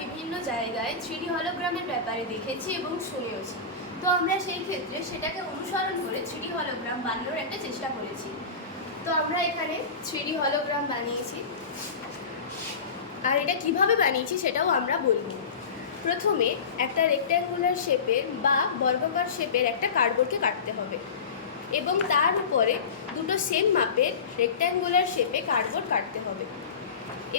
বিভিন্ন জায়গায় 3D হলোগ্রামের ব্যাপারে দেখেছি এবং শুনেওছি। তো আমরা সেই ক্ষেত্রে সেটাকে অনুসরণ করে 3D হলোগ্রাম বানানোর একটা চেষ্টা করেছি। তো আমরা এখানে 3D হলোগ্রাম বানিয়েছি, আর এটা কিভাবে বানিয়েছি সেটাও আমরা বলবো। প্রথমে একটা রেক্ট্যাঙ্গুলার শেপের বা বর্গাকার শেপের একটা কার্ডবোর্ডকে কাটতে হবে এবং তার উপরে দুটো সেম মাপের রেক্ট্যাঙ্গুলার শেপে কার্ডবোর্ড কাটতে হবে।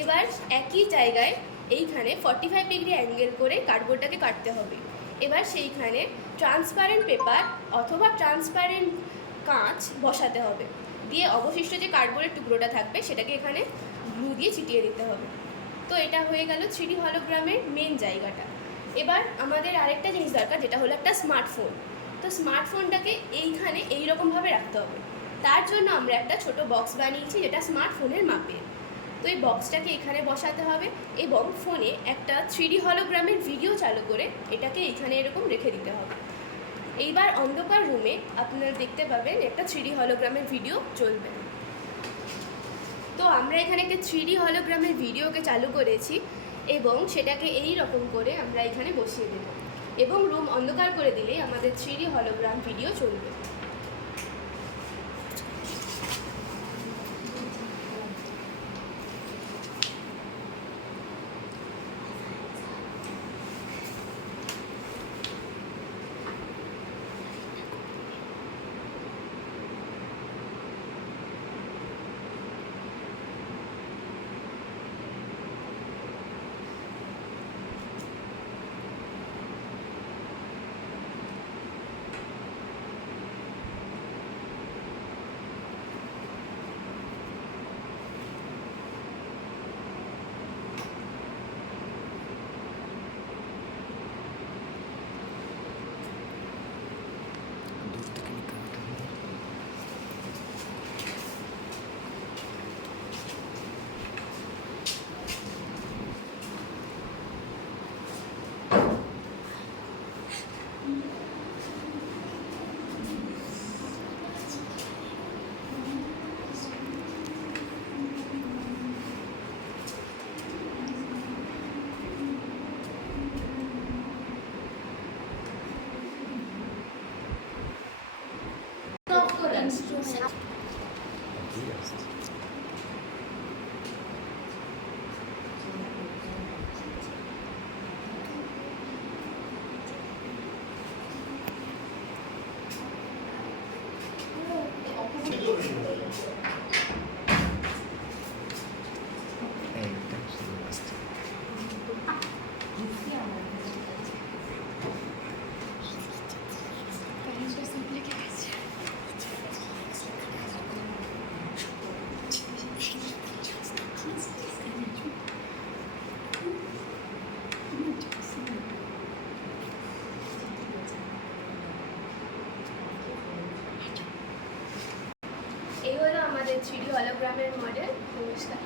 এবার একই জায়গায় এইখানে 45 ডিগ্রি অ্যাঙ্গেল করে কার্ডবোর্ডটাকে কাটতে হবে। এবার সেইখানে ট্রান্সপারেন্ট পেপার অথবা ট্রান্সপারেন্ট কাঁচ বসাতে হবে, দিয়ে অবশিষ্ট যে কার্ডবোর্ডের টুকরোটা থাকবে সেটাকে এখানে গ্লু দিয়ে চিটিয়ে দিতে হবে। তো এটা হয়ে গেল 3D হলোগ্রামের মেন জায়গাটা। এবার আমাদের আরেকটা জিনিস দরকার, যেটা হলো একটা স্মার্টফোন। তো স্মার্টফোনটাকে এইখানে এইরকমভাবে রাখতে হবে। তার জন্য আমরা একটা ছোট বক্স বানিয়েছি যেটা স্মার্টফোনের মাপের। তো এই বক্সটাকে এখানে বসাতে হবে এবং ফোনে একটা 3D হলোগ্রামের ভিডিও চালু করে এটাকে এইখানে এরকম রেখে দিতে হবে। এইবার অন্ধকার রুমে আপনারা দেখতে পাবেন একটা 3D হলোগ্রামের ভিডিও চলবে। তো আমরা এখানে একটা 3D হলোগ্রামের ভিডিওকে চালু করেছি এবং সেটাকে এই রকম করে আমরা এখানে বসিয়ে দেব এবং রুম অন্ধকার করে দিলেই আমাদের 3D হলোগ্রাম ভিডিও চলবে। এই হলো আমাদের 3D হলোগ্রামের মডেল। নমস্কার।